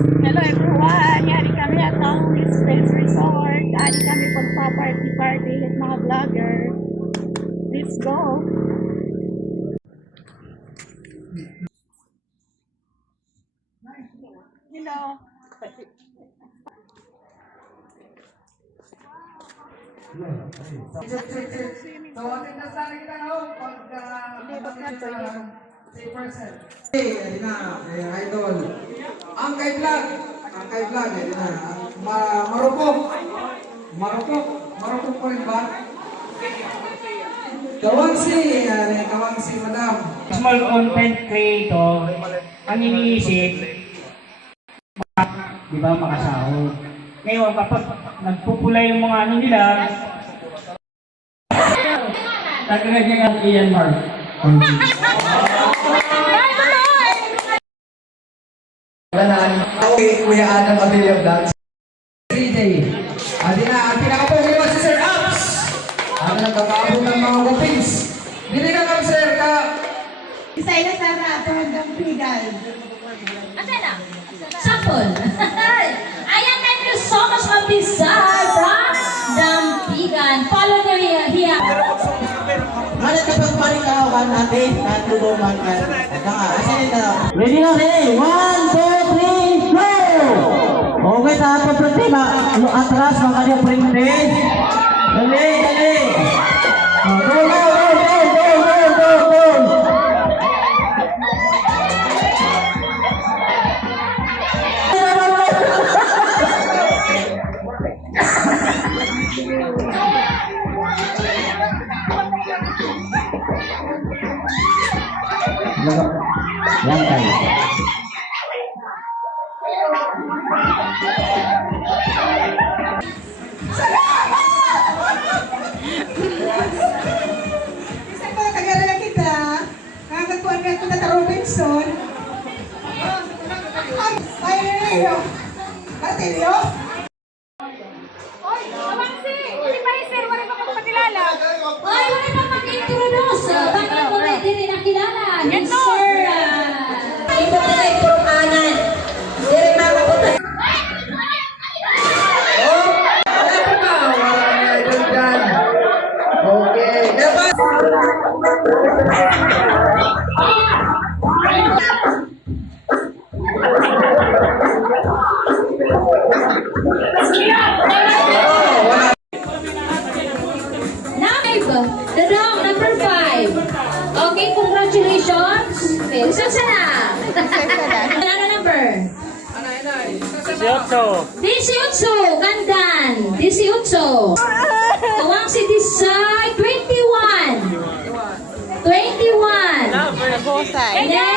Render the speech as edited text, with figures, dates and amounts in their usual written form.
Hello everyone! Yari kami at ang Space Resort. Yari kami pagpa-party-party at mga vlogger. Let's go! Hello! So, atin na sa kita na pagka... Ilibot na ito, ilibot. 3%. Hey, na, idol. Ang kay vlog, yun na. Marupok pa rin ba? Kawangsi, madam. Small content creator, ang iniisip, di ba, makasahod. Ngayon, kapag nagpupula yung mga ano nila, tagad niya ang Ian Mark. Okay, Kuya Adam Abilio Vlogs. 3 day. Adi na, ang pinaka-pumilo si Sir Abs. Ang nagkakaabot ng mga gupings. Dili ka kami, Sir, ka. Isa-ila sana ito hanggang pigal. Asa na? Sample. Ayan, thank you so much, mga Bisay from Dampigan. Follow nyo here. Mana kapag parikawan natin, natutuman ka. Asan ito? Ready na, ready? 1, 2, 3, go! Okay, sa ating pratima. Atras, mga kanyang printed. Dali, dali. Go, go, go, go, go, go, go, go. Yang kali. Isa ko tagalala kita. Kakagpuan ka kita sa Robinson. Ay, Rio. Rio? Oy, Kawangsi! Hindi pa rin sir, wala pa magpakilala. Ay, wala pa mag-introduce. Bakit mo na hindi nakilala? Yes, sir. Ito na ay Purkanan. Dire makapunta. Okay. Dapat. The dog, number 5. Okay, congratulations. Okay, saan na? Ano number? 18, Gandan. 18. Kawangsi Desai, 21. 21. Nagosay. Next.